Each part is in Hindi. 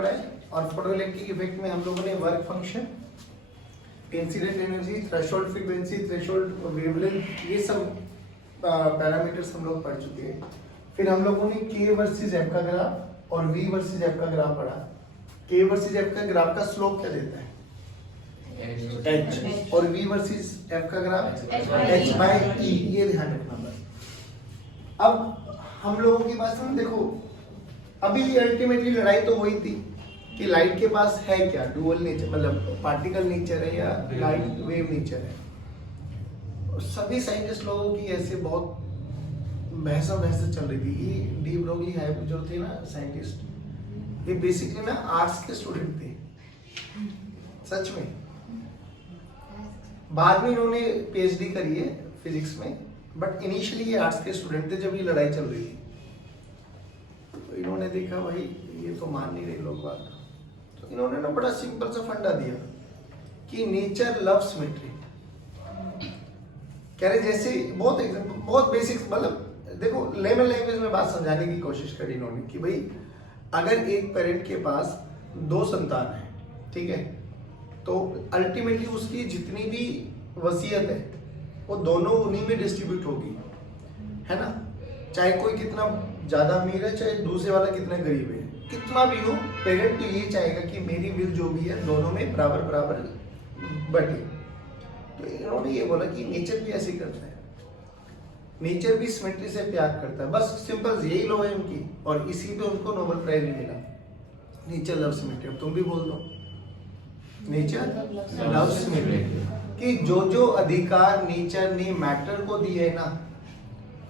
पढ़ा है और फोटोइलेक्ट्रिक इफेक्ट में हम लोगों ने work function, incident energy, threshold frequency, threshold wavelength, ये सब पैरामीटर्स हम लोग पढ़ चुके हैं। फिर हम लोगों ने के वर्सेस एफ का ग्राफ और वी वर्सेस एफ का ग्राफ पढ़ा। के वर्सेस एफ का ग्राफ का स्लोप क्या देता है? एच। और वी वर्सेस एफ का ग्राफ एच बाय ई, ये ध्यान रखना बस। अब हम लोगों की बात सुन, देखो अभी भी अल्टीमेटली लड़ाई तो वही थी कि लाइट के पास है क्या, डुअल नेचर, मतलब पार्टिकल नेचर है या लाइट वेव नेचर है। सभी साइंटिस्ट लोगों की ऐसे बहुत बहसा चल रही थी। ये डी ब्रोगली है जो थे ना साइंटिस्ट, ये बेसिकली ना आर्ट्स के स्टूडेंट थे सच में। बाद में इन्होंने पीएचडी करी है फिजिक्स में, बट इनिशियली ये आर्ट्स के स्टूडेंट थे जब ये लड़ाई चल रही थी। तो इन्होंने देखा भाई ये तो मान नहीं रहे लोग बात, तो इन्होंने ना बड़ा सिंपल सा फंडा दिया कि नेचर लव सिमेट्री। कह रहे जैसे बहुत एग्जांपल, बहुत बेसिक्स, मतलब देखो लेमन लैंग्वेज में बात समझाने की कोशिश करी इन्होंने कि भाई अगर एक पेरेंट के पास 2 संतान है, ठीक है, तो अल्टीमेटली उसकी जितनी भी वसीयत है वो दोनों उन्हीं में डिस्ट्रीब्यूट होगी, है ना। चाहे कोई कितना ज्यादा अमीर है, चाहे दूसरे वाला कितना गरीब है, कितना भी हो, पेरेंट तो ये चाहेगा कि मेरी विल जो भी है दोनों में बराबर बराबर बटे। तो इन्होंने ये बोला कि नेचर भी ऐसे करता है, नेचर भी सिमेट्री से प्यार करता है। बस सिंपल यही लो है उनकी, और इसी पे उनको नोबेल प्राइज भी मिला, नेचर लव सिमेट्री। अब तुम भी बोल दो नेचर लव सिमेट्री, कि जो अधिकार नेचर ने मैटर को दिए है ना,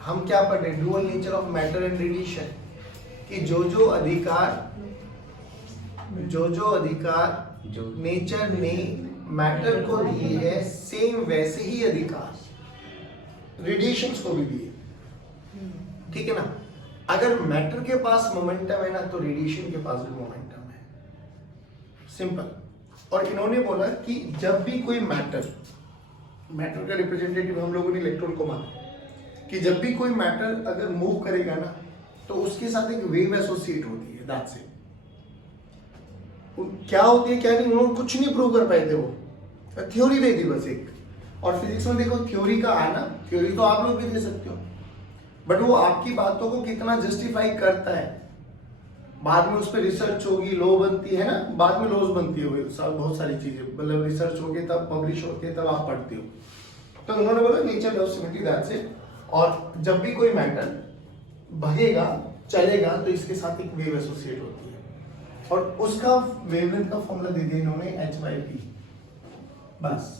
हम क्या पढ़ रहे, dual nature of matter and radiation, कि जो अधिकार नेचर ने मैटर को दिए है, सेम वैसे ही अधिकार रेडिएशंस को भी दिए, ठीक है ना। अगर मैटर के पास मोमेंटम है ना, तो रेडिएशन के पास भी मोमेंटम है, सिंपल। और इन्होंने बोला कि जब भी कोई मैटर का रिप्रेजेंटेटिव हम लोगों ने इलेक्ट्रॉन को माना, कि जब भी कोई मैटर अगर मूव करेगा ना, तो उसके साथ एक वेव एसोसिएट होती है, दैट्स इट। क्या होती है क्या नहीं, उन्होंने कुछ नहीं प्रूव कर पाए थे, वो थ्योरी दे दी बस एक। और फिजिक्स में देखो थ्योरी का आना, थ्योरी तो आप लोग भी दे सकते हो, बट वो आपकी बातों को कितना जस्टिफाई करता है, बाद में उस पर रिसर्च होगी, लॉ बनती है ना, बाद में लॉज बनती है, बहुत सारी चीजें, मतलब रिसर्च होगी तब पब्लिश होती है, तब आप पढ़ते हो। तो उन्होंने बोला nature love symmetry, that's it. और जब भी कोई मैटर बहेगा चलेगा तो इसके साथ एक वेव एसोसिएट होती है, और उसका वेवलेंथ का फॉर्मूला दे दिया इन्होंने h/p, बस।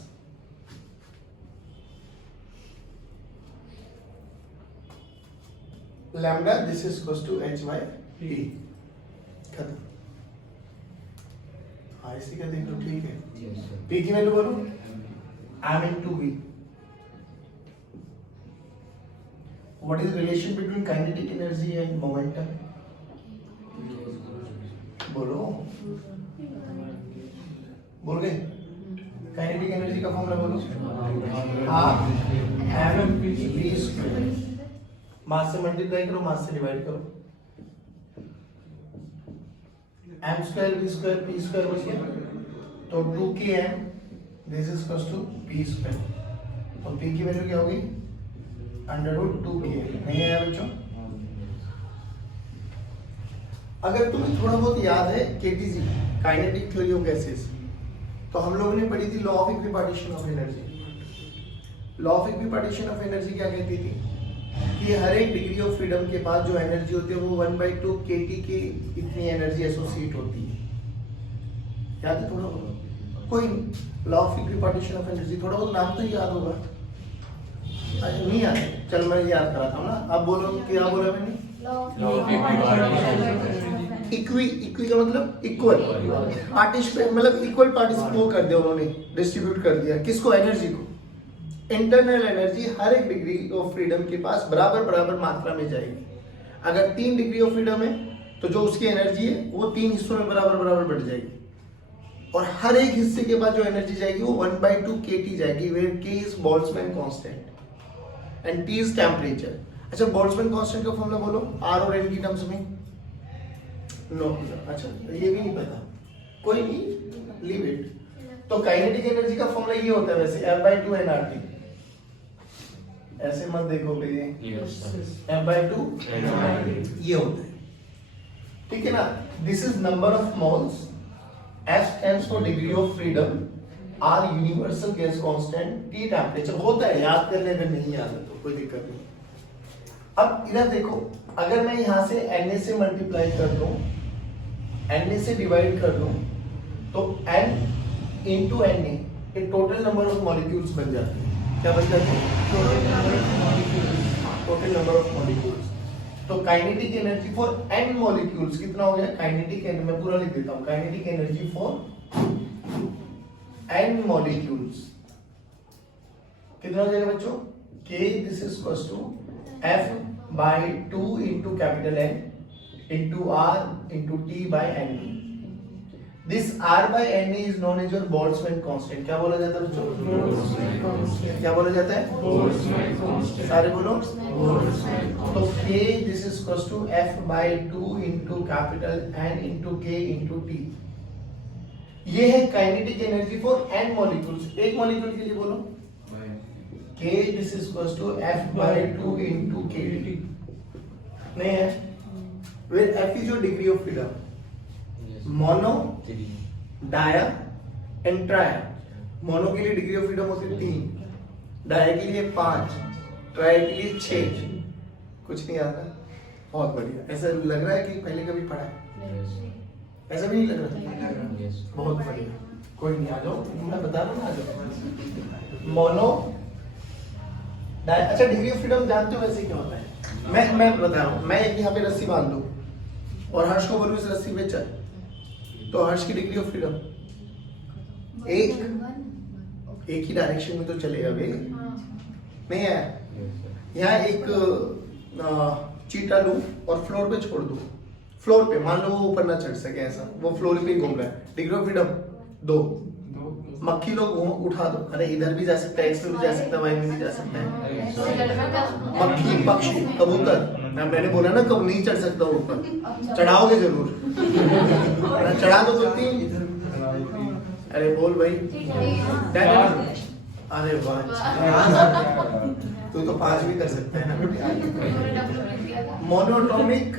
Lambda this is equals to h/p, खत्म। हाँ इसी का देख लो, ठीक है। p की वैल्यू बोलो m into v। What is relation between kinetic energy and momentum? बोलो, बोल गए? काइनेटिक एनर्जी का फॉर्मूला बोलो, हाफ mv²। मास से मल्टीप्लाई करो, मास से डिवाइड करो, m² v² p² बच गया, तो 2km this is equals to p²। तो p की वैल्यू क्या होगी? √2k। नहीं आया बच्चों? अगर तुम्हें थोड़ा बहुत याद है KTG, kinetic theory of gases, तो हम लोगों ने पढ़ी थी law of equipartition of energy. Law of equipartition of energy क्या कहती थी कि हर एक डिग्री ऑफ फ्रीडम के पास जो एनर्जी होती है वो 1/2 kT की इतनी एनर्जी एसोसिएट होती है। याद है थोड़ा बहुत? कोई law of equipartition of energy, थोड़ा बहुत नाम तो याद होगा, नहीं याद? चल मैं याद कराता हूँ ना। आप बोलो, क्या बोला मैंने? इक्वी का मतलब इक्वल पार्टिसिपेट, मतलब इक्वल पार्टिसिपेट कर दिया उन्होंने, डिस्ट्रीब्यूट कर दिया किसको? एनर्जी को। इंटरनल एनर्जी हर एक डिग्री ऑफ फ्रीडम के पास बराबर बराबर मात्रा में जाएगी। अगर 3 डिग्री ऑफ फ्रीडम है तो जो उसकी एनर्जी है वो 3 हिस्सों में बराबर बराबर बढ़ जाएगी, और हर एक हिस्से के बाद जो एनर्जी जाएगी वो 1/2 kT जाएगी, where k is Boltzmann constant and t is temperature. अच्छा, बोल्ट्जमैन कांस्टेंट का फॉर्मूला बोलो R और N की टर्म्स में। नो अच्छा ये भी नहीं पता, कोई नहीं, लीव इट। तो काइनेटिक एनर्जी का फॉर्मूला ये होता है वैसे F/2 nRT। ऐसे मत देखो भैया, F/2 ये होता है, ठीक है ना। This is number of moles, F stands for degree of freedom, R universal gas constant, T temperature. होता है, याद कर ले, अगर नहीं याद है तो कोई दिक्कत नहीं। अब इधर देखो, अगर मैं यहाँ से Na से मल्टीप्लाई कर दूं, Na से डिवाइड कर दूं, तो N into Na एक टोटल नंबर ऑफ मॉलिक्यूल्स बन जाते हैं। क्या बन जाते हैं? Total number of molecules. तो kinetic energy for n molecules कितना हो गया? काइनेटिक एनर्जी, मैं पूरा लिख देता हूं, kinetic energy for n molecules कितना हो जाएगा बच्चों? K this is equals to F/2 into capital N into R into T by N। This R/N is known as your Boltzmann constant। क्या बोला जाता है बच्चों? क्या बोला जाता है? सारे बोलो। तो K this is equals to F/2 into capital N into K into T। ये है kinetic energy for n molecules. एक मॉलिक्यूल के लिए बोलो, K this is equals to F/2 into KT। नहीं है? Where F is your degree of freedom। Mono, dia and tria. Mono के लिए डिग्री ऑफ फ्रीडम होती है 3, डाया के लिए 5, ट्राया के लिए 6। कुछ नहीं आता? बहुत बढ़िया। ऐसा लग रहा है कि पहले कभी पढ़ा है? ऐसा भी नहीं लग रहा? बहुत बढ़िया, कोई नहीं, आ जाओ, मैं बता रहा हूँ ना, आ जाओ। Mono, dia. अच्छा डिग्री ऑफ फ्रीडम जानते हो वैसे क्या होता है? मैं बता रहा हूँ। मैं एक यहाँ पे रस्सी बांध दूँ और हर्ष को बोलूँ इस रस्सी पे चल, तो हर्ष की डिग्री ऑफ फ्रीडम एक ही डायरेक्शन में तो चलेगा भी नहीं है। यहाँ एक चीटा लूं और फ्लोर पे छोड़ दूं, फ्लोर पे मान लो वो ऊपर ना चढ़ सके, ऐसा वो फ्लोर पे ही घूम रहा है, डिग्री ऑफ फ्रीडम 2। मक्खी लोग उठा दो, अरे इधर भी जा सकता है, एक्स में भी जा सकता है, वाई में भी जा सकता है। मक्खी, पक्षी, कबूतर, मैंने बोला ना कब नहीं चढ़ सकता ऊपर, चढ़ाओगे जरूर। चढ़ा दो तो 3। अरे बोल भाई, अरे वाह, तू तो 5 भी कर सकता है ना। मोनोटॉमिक,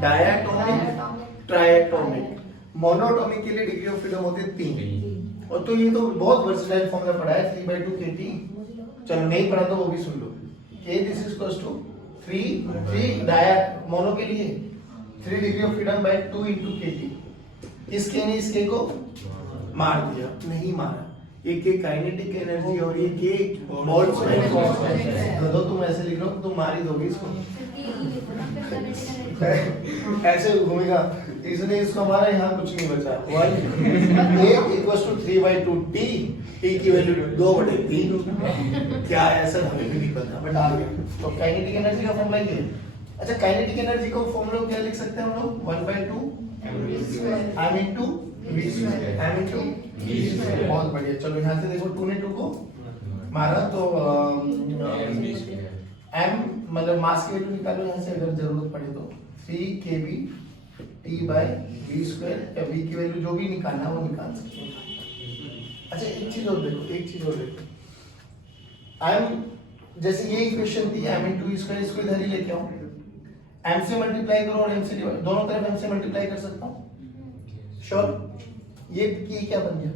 डायाटॉमिक, ट्रायाटॉमिक। मोनोटॉमिक के लिए डिग्री ऑफ फ्रीडम होती है 3। और तो ये तो बहुत वर्सेटाइल फॉर्मूला पढ़ा है, 3/2 KT। चलो नहीं पढ़ा तो वो भी सुन लो। K this is equals to 3 dia mono के लिए 3 degree of freedom by 2 into KT। इसके ने इसके को मार दिया, नहीं मारा। ये के काइनेटिक एनर्जी और ये के बोल्ट्जमैन कांस्टेंट है। तो तुम ऐसे लिख लो, तुम मार ही दोगे इसको। ऐसे घूमेगा, इसने इसको हमारा यहाँ कुछ नहीं बचा। A equals to 3/2 T, T की वैल्यू 2/3। क्या है ऐसा हमें भी नहीं पता, बट आ गया। तो काइनेटिक एनर्जी का फॉर्मूला ये है। अच्छा काइनेटिक एनर्जी का फॉर्मूला क्या लिख सकते हैं हम लोग? 1/2 m into v square, m into v square। बहुत बढ़िया। चलो यहाँ से देखो, 2 ने 2 को मारा तो m मतलब मास की वैल्यू निकालो यहाँ से अगर जरूरत पड़े तो 3 kb T by v square, या v की वैल्यू जो भी निकालना वो निकाल सकते हैं। अच्छा एक चीज और देखो, m जैसे ये इक्वेशन थी m into v square, इसको इधर ही लेके आओ, m से मल्टीप्लाई करो और m से डिवाइड, दोनों तरफ m से मल्टीप्लाई कर सकता हूँ श्योर। ये क्या बन गया?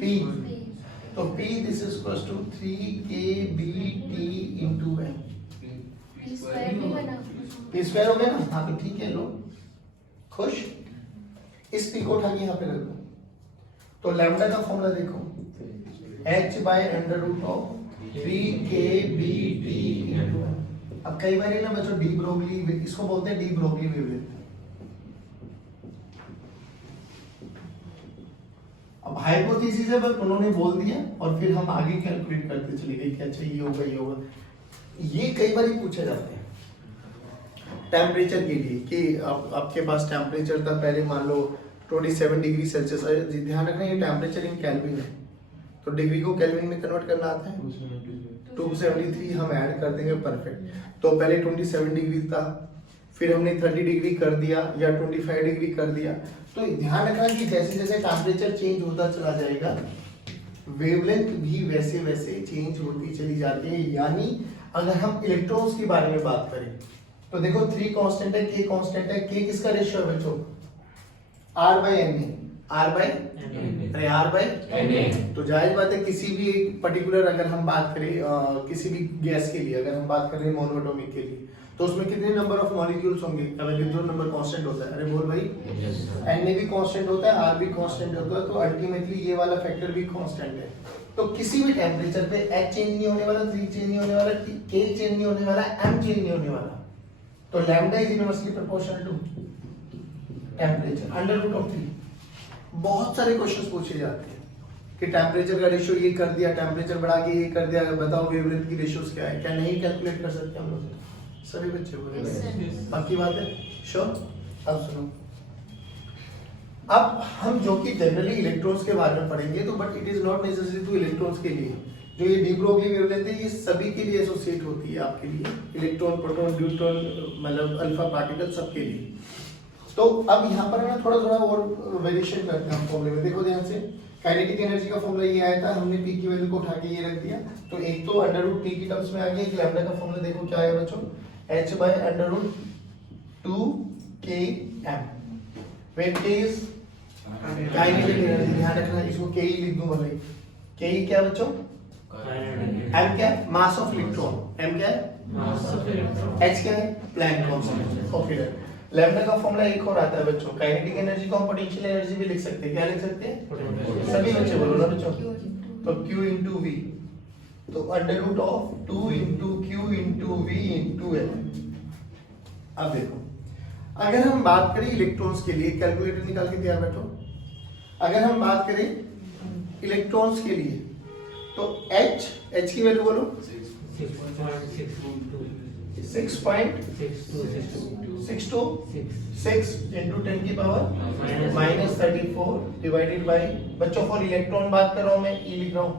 p। तो p this is equals to 3kBT into m। p square हो गया ना? हाँ तो ठीक है, लो खुश। इस p को उठा के यहाँ पे रख दो। तो लैम्डा का फॉर्मूला देखो, h/√3kBT into m। अब कई बार ना बच्चों डी ब्रोगली, इसको बोलते हैं डी ब्रोगली वेवलेंथ। अब हाइपोथेसिस है, बस उन्होंने बोल दिया और फिर हम आगे कैलकुलेट करते चले गए कि अच्छा ये होगा ये होगा। ये कई बार ही पूछे जाते हैं टेम्परेचर के लिए कि आपके पास टेम्परेचर था पहले मान लो 27 डिग्री सेल्सियस। ध्यान रखना ये टेम्परेचर इन केल्विन है, तो डिग्री को केल्विन में कन्वर्ट करना आता है। 273 हम ऐड कर देंगे, परफेक्ट। तो पहले 27 डिग्री था, फिर हमने 30 डिग्री कर दिया या 25 डिग्री कर दिया। तो ध्यान रखना कि जैसे जैसे टेम्परेचर चेंज होता चला जाएगा वेवलेंथ भी वैसे वैसे चेंज होती चली जाती है। यानी अगर हम इलेक्ट्रॉन्स के बारे में बात करें तो देखो 3 कांस्टेंट है, K कांस्टेंट है। K किसका रेशियो है बच्चों? R/Na। R/Na। तो जायज बात है किसी भी एक पर्टिकुलर अगर हम बात करें किसी भी गैस के लिए, अगर हम बात कर रहे हैं मोनोएटॉमिक के लिए, तो उसमें कितने नंबर ऑफ मॉलिक्यूल्स होंगे? अगर इलेक्ट्रॉन नंबर कांस्टेंट होता है, अरे बोल भाई, Na भी कांस्टेंट होता है, R भी कांस्टेंट होता है, तो अल्टीमेटली ये वाला फैक्टर भी कांस्टेंट है। तो किसी भी टेम्परेचर पे H चेंज नहीं होने वाला, 3 चेंज नहीं होने वाला, K चेंज नहीं होने वाला, M चेंज नहीं होने वाला। तो lambda is inversely proportional to temperature √3। बहुत सारे क्वेश्चंस पूछे जाते हैं कि टेम्परेचर का रेशियो ये कर दिया, टेम्परेचर बढ़ा के ये कर दिया, बताओ वेवलेंथ की रेशियोज क्या है? क्या नहीं कैलकुलेट कर सकते हम लोग? सभी बच्चे बोले बाकी बात है श्योर। अब सुनो, अब हम जो कि जनरली इलेक्ट्रॉन्स के बारे में पढ़ेंगे, तो but it is not necessary two electrons के लिए। जो ये डी ब्रोगली वेवलेंथ है ये सभी के लिए एसोसिएट होती है आपके लिए, इलेक्ट्रॉन, प्रोटॉन, न्यूट्रॉन, मतलब अल्फा पार्टिकल सबके लिए। तो अब यहाँ पर ना थोड़ा थोड़ा और वेरिएशन करते हैं फॉर्मूले में। देखो ध्यान से, काइनेटिक एनर्जी का फॉर्मूला ये आया था, हमने पी की वैल्यू को उठा के ये रख दिया। तो एक तो √T की टर्म्स में आ गया, एक लैम्डा का फॉर्मूला देखो क्या है बच्चों, H/√2km, where K is kinetic energy. ध्यान रखना इसको Ke लिख दूं भाई। Ke क्या बच्चों? M क्या है? Mass of electron. M क्या है? Mass of electron. H क्या है? Planck constant. Okay done. Lambda का फॉर्मूला एक और आता है बच्चों, काइनेटिक एनर्जी को हम पोटेंशियल एनर्जी भी लिख सकते हैं। क्या लिख सकते हैं? सभी बच्चे बोलो ना बच्चों। तो Q into V, तो √2 into Q into V into L। अब देखो, अगर हम बात करें इलेक्ट्रॉन्स के लिए, कैलकुलेटर निकाल के तैयार बैठो। अगर हम बात करें इलेक्ट्रॉन्स के लिए तो H की वैल्यू बोलो 6.626 into 10 की पावर -34 डिवाइडेड बाय, बच्चों फॉर इलेक्ट्रॉन बात कर रहा हूं मैं, E लिख रहा हूं,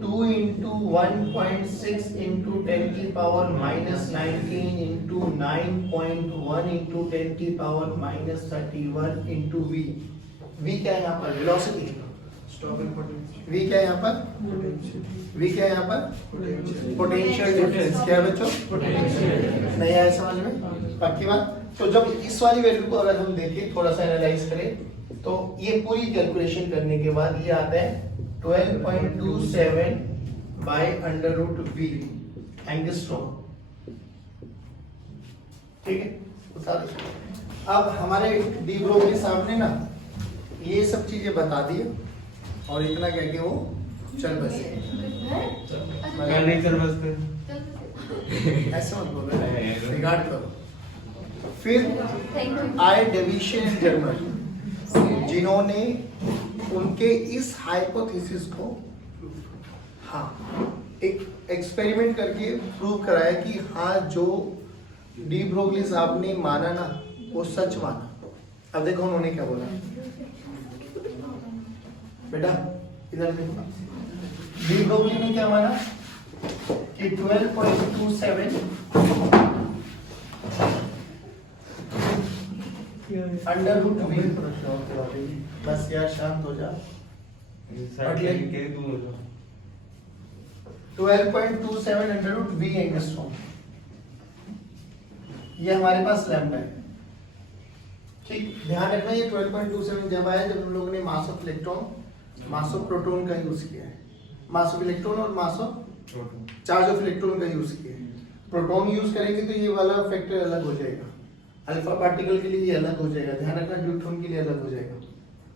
√2 into 1.6 into 10 की पावर -19 into 9.1 into 10 की पावर -31 into V। V क्या है यहाँ पर? वेलोसिटी। V क्या है यहाँ पर? V क्या है यहाँ पर? Potential difference. क्या है बच्चों? नहीं आया समझ में? पक्की बात। तो जब इस वाली वैल्यू को अगर हम देखें, थोड़ा सा एनालाइज करें, तो ये पूरी कैलकुलेशन करने के बाद ये आता है 12.27 by √V एंगस्ट्रॉम। ठीक है, बता दो। अब हमारे डी ब्रोगली साहब ने ना ये सब चीजें बता दी और इतना कह के वो चल बसे। ऐसा मत बोलो, रिगार्ड करो। फिर आए डेविशन इन जर्मन, जिन्होंने उनके इस हाइपोथेसिस को एक एक्सपेरिमेंट करके प्रूव कराया कि हाँ जो डी ब्रोगली साहब ने माना ना वो सच माना। अब देखो उन्होंने क्या बोला, बेटा इधर देखो, डी ब्रोगली ने क्या माना कि 12.27 √V। बस यार शांत हो जा। 12.27 √V एंगस्ट्रॉम, ये हमारे पास लैम्डा है। ठीक, ध्यान रखना ये 12.27 जब आया जब हम लोगों ने mass of electron, mass of proton का यूज किया है, मास ऑफ इलेक्ट्रॉन और mass of charge of electron का यूज किया है। प्रोटॉन यूज करेंगे तो ये वाला फैक्टर अलग हो जाएगा, अल्फा पार्टिकल के लिए ये अलग हो जाएगा, ध्यान रखना न्यूट्रॉन के लिए अलग हो जाएगा।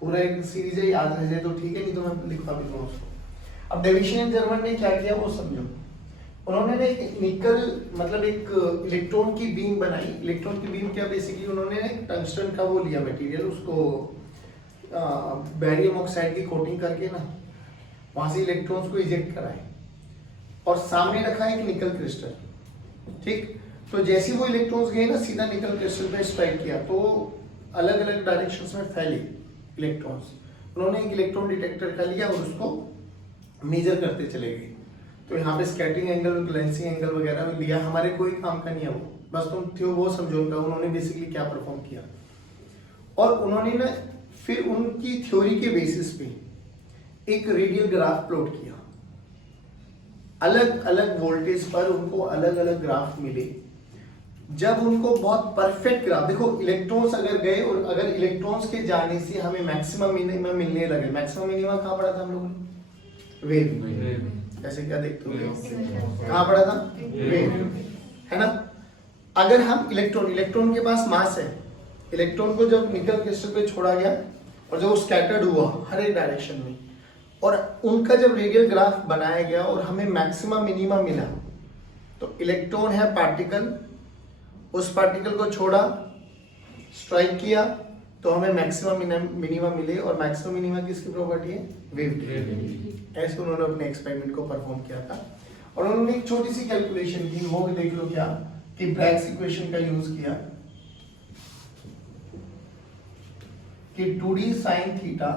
पूरा एक सीरीज है, याद रह जाए तो ठीक है, नहीं तो मैं लिखवा भी दूंगा उसको। अब डेविशन इन जर्मन ने क्या किया वो समझो। उन्होंने ना एक निकल मतलब एक इलेक्ट्रॉन की बीम बनाई। इलेक्ट्रॉन की बीम क्या, बेसिकली उन्होंने एक टंगस्टन का वो लिया मटेरियल, उसको बैरियम ऑक्साइड की कोटिंग करके ना वहां से इलेक्ट्रॉन्स को इजेक्ट कराए और सामने रखा एक निकल क्रिस्टल। ठीक, तो जैसे वो इलेक्ट्रॉन्स गए ना सीधा निकल क्रिस्टल पे स्ट्राइक किया तो अलग अलग डायरेक्शंस में फैले इलेक्ट्रॉन्स। उन्होंने एक इलेक्ट्रॉन डिटेक्टर का लिया और उसको मेजर करते चले गए। तो यहाँ पे स्कैटरिंग एंगल, ग्लेंसिंग एंगल वगैरह लिया, हमारे कोई काम का नहीं है वो, बस तुम थियो वो समझो उनका उन्होंने बेसिकली क्या परफॉर्म किया। और उन्होंने ना फिर उनकी थ्योरी के बेसिस पे एक रेडियल ग्राफ प्लॉट किया, अलग अलग वोल्टेज पर उनको अलग अलग ग्राफ मिले। जब उनको बहुत परफेक्ट ग्राफ, देखो इलेक्ट्रॉन्स अगर गए और अगर इलेक्ट्रॉन्स के जाने से हमें मैक्सिमम मिनिमम मिलने लगे, मैक्सिमम मिनिमम कहाँ पड़ा था हम लोगों ने? वेव। जैसे क्या देखते हो कहाँ पड़ा था? वेव, है ना। अगर हम इलेक्ट्रॉन के पास मास है, इलेक्ट्रॉन को जब निकल क्रिस्टल पे छोड़ा गया और जब वो स्कैटर्ड हुआ हर एक डायरेक्शन में, और उनका जब रेडियल ग्राफ बनाया गया और हमें मैक्सिमम मिनिमम मिला, तो इलेक्ट्रॉन है पार्टिकल, उस पार्टिकल को छोड़ा, स्ट्राइक किया, तो हमें मैक्सिमम मिनिमम मिले, और मैक्सिमम मिनिमम किसकी प्रॉपर्टी है? वेव की। ऐसे उन्होंने अपने एक्सपेरिमेंट को परफॉर्म किया था। और उन्होंने एक छोटी सी कैलकुलेशन की, वो भी देख लो क्या, कि ब्रैग्स इक्वेशन का यूज किया कि 2d sin theta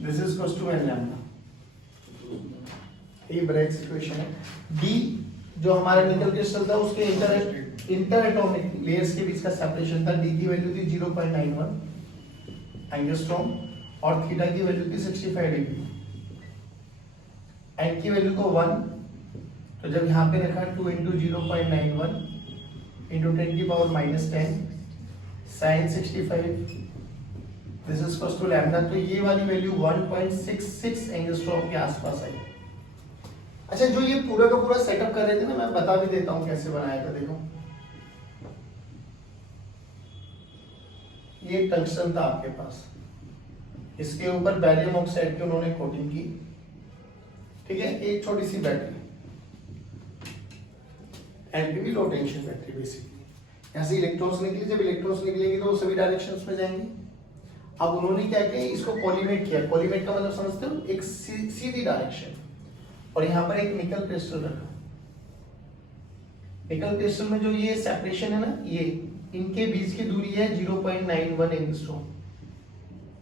this is equals to n lambda, ये ब्रैग्स इक्वेशन है। d जो हमारा निकल क्रिस्टल था उसके इंटर एटॉमिक लेयर्स के बीच का सेपरेशन था, d की वैल्यू थी 0.91 एंगस्ट्रॉम और थीटा की वैल्यू थी 65 डिग्री, n की वैल्यू को 1, तो जब यहाँ पे रखा 2 इंटू 0.91 इंटू 10 की power -10 sin 65 this is equals to lambda, तो ये वाली वैल्यू 1.66 एंगस्ट्रॉम के आसपास आई। अच्छा, जो ये पूरा का पूरा सेटअप कर रहे थे ना, मैं बता भी देता हूं कैसे बनाया था। देखो ये टंगस्टन था आपके पास, इसके ऊपर बैरियम ऑक्साइड की उन्होंने कोटिंग की, ठीक है। एक छोटी सी बैटरी, एलपीवी लो टेंशन बैटरी बेसिकली, यहाँ से इलेक्ट्रॉन्स निकले, जब इलेक्ट्रॉन्स निकलेंगे तो वो सभी डायरेक्शंस में जाएंगे। अब उन्होंने क्या किया, इसको कोलिमेट किया। कोलिमेट का मतलब समझते हो, एक सीधी डायरेक्शन, और यहाँ पर एक निकल क्रिस्टल रखा। निकल क्रिस्टल में जो ये सेपरेशन है ना, ये इनके बीच की दूरी है 0.91 एंगस्ट्रॉम,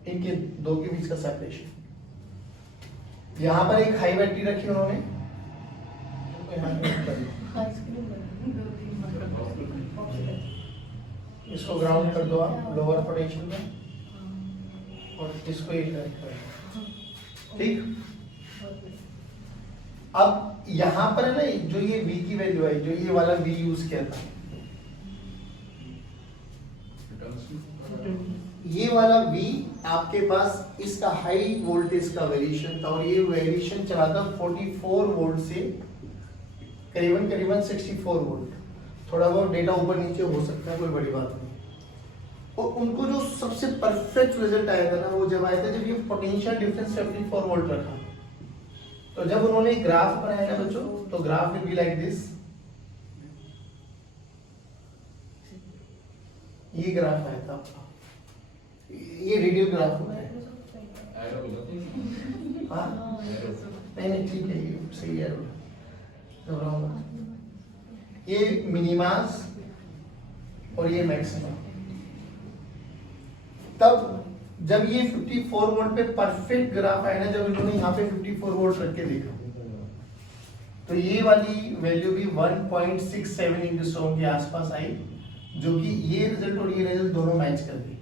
इनके दो के बीच का सेपरेशन। यहाँ पर एक हाई बैटरी रखी उन्होंने, इसको ग्राउंड कर दो आप लोअर पोटेंशियल में, और इसको एक ठीक। अब यहां पर है ना, जो ये V की वैल्यू है, जो ये वाला V यूज किया था, ये वाला V आपके पास इसका हाई वोल्टेज का वेरिएशन था, और ये वेरिएशन चला था 44 वोल्ट से करीबन 64 वोल्ट। थोड़ा बहुत डेटा ऊपर नीचे हो सकता है, कोई बड़ी बात नहीं। और उनको जो सबसे परफेक्ट रिजल्ट आया था ना, वो जब आया था जब ये पोटेंशियल डिफरेंस 74 वोल्ट रखा। तो जब उन्होंने ग्राफ बनाया ना बच्चों, तो graph will be like this, ये ग्राफ आया था आपका, ये रेडियल ग्राफ होता है। नहीं ठीक है, ये सही है। ये मिनिमास और ये मैक्सिमम। तब जब ये 54 वोल्ट पे परफेक्ट ग्राफ आया ना, जब इन्होंने यहाँ पे 54 वोल्ट रख के देखा, तो ये वाली वैल्यू भी 1.67 एंगस्ट्रॉम के आसपास आई, जो कि ये रिजल्ट और ये रिजल्ट दोनों मैच कर गए।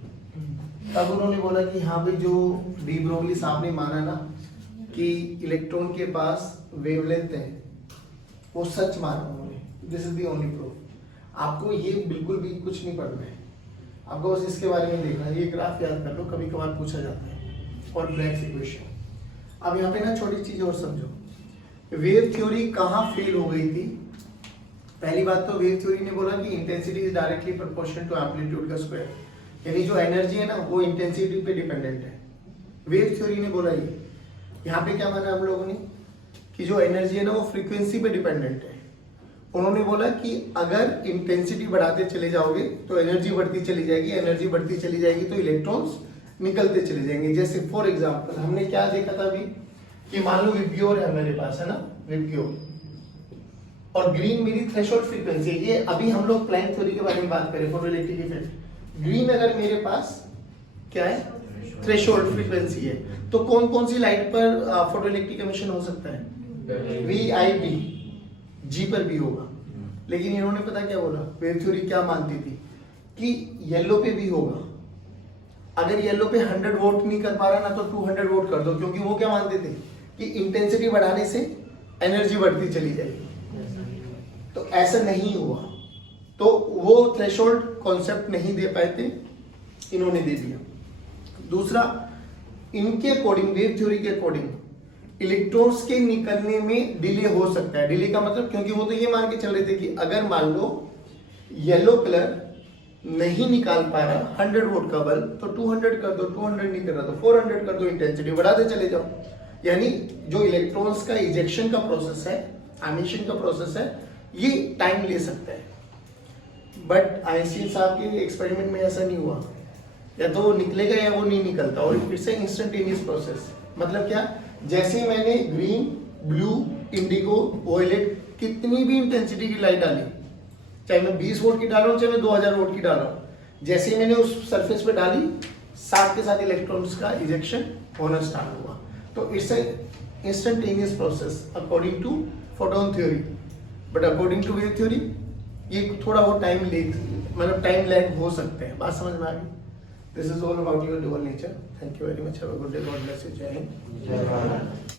तब उन्होंने बोला कि हाँ भाई, जो डी ब्रोगली साहब ने माना ना कि इलेक्ट्रॉन के पास वेवलेंथ है, वो सच माना उन्होंने। This is the only proof. आपको ये बिल्कुल भी कुछ नहीं पढ़ना है, आपको बस इसके बारे में देखना है। ये ग्राफ याद कर लो, कभी कभार पूछा जाता है, और ब्रैग्स इक्वेशन। अब यहाँ पे ना छोटी चीज और समझो, वेव थ्योरी कहाँ फेल हो गई थी। पहली बात तो वेव थ्योरी ने बोला कि intensity is directly proportional to amplitude का स्क्वायर, यानी जो एनर्जी है ना वो इंटेंसिटी पे डिपेंडेंट है। वेव थ्योरी ने बोला ये। यहाँ पे क्या माना हम लोगों ने कि जो एनर्जी है ना वो फ्रीक्वेंसी पे डिपेंडेंट है। उन्होंने बोला कि अगर इंटेंसिटी बढ़ाते चले जाओगे तो एनर्जी बढ़ती चली जाएगी, एनर्जी बढ़ती चली जाएगी तो इलेक्ट्रॉन्स निकलते चले जाएंगे। जैसे फॉर एग्जांपल हमने क्या देखा था अभी कि मान लो विबग्योर है मेरे पास, है ना, विबग्योर, और ग्रीन मेरी थ्रेशोल्ड फ्रीक्वेंसी है। ये अभी हम लोग प्लैंक थ्योरी के बारे में बात करें, फोटोइलेक्ट्रिक इफेक्ट। ग्रीन अगर मेरे पास क्या है, थ्रेशोल्ड फ्रीक्वेंसी है, तो कौन कौन सी लाइट पर फोटोइलेक्ट्रिक एमिशन हो सकता है? VIP G पर भी होगा। लेकिन इन्होंने पता क्या बोला, वेव थ्योरी क्या मानती थी कि येलो पे भी होगा। अगर येलो पे 100 वोट नहीं कर पा रहा ना तो 200 वोट कर दो, क्योंकि वो क्या मानते थे कि इंटेंसिटी बढ़ाने से एनर्जी बढ़ती चली जाएगी। तो ऐसा नहीं हुआ, तो वो थ्रेशोल्ड कॉन्सेप्ट नहीं दे पाए थे, इन्होंने दे दिया। दूसरा, इनके अकॉर्डिंग, वेव थ्योरी के अकॉर्डिंग इलेक्ट्रॉन्स के निकलने में डिले हो सकता है। डिले का मतलब, क्योंकि वो तो ये मान के चल रहे थे कि अगर मान लो येलो कलर नहीं निकाल पा रहा 100 वोट का बल्ब, तो 200 कर दो, 200 नहीं कर रहा तो 400 कर दो, इंटेंसिटी बढ़ाते चले जाओ। यानी जो इलेक्ट्रॉन्स का इजेक्शन का प्रोसेस है, एमिशन का प्रोसेस है, ये टाइम ले सकता है। बट आइंस्टीन साहब के एक्सपेरिमेंट में ऐसा नहीं हुआ, या तो वो निकलेगा या वो नहीं निकलता, और इट्स इंस्टेंटेनियस प्रोसेस। मतलब क्या, जैसे मैंने ग्रीन, ब्लू, इंडिगो, वॉयलेट, कितनी भी इंटेंसिटी की लाइट डाली, चाहे मैं 20 वोट की डाल रहा हूँ, चाहे मैं 2000 वोट की डाल रहा हूँ, जैसे ही मैंने उस सरफेस पे डाली, साथ के साथ इलेक्ट्रॉन्स का इजेक्शन होना स्टार्ट हुआ। तो it's instantaneous process according to photon theory. But according to wave theory ये थोड़ा वो टाइम लैग हो सकते हैं। बात समझ में आ गई? This is all about your dual nature. Thank you very much, have a good day, God bless you, जय हिंद, जय भारत।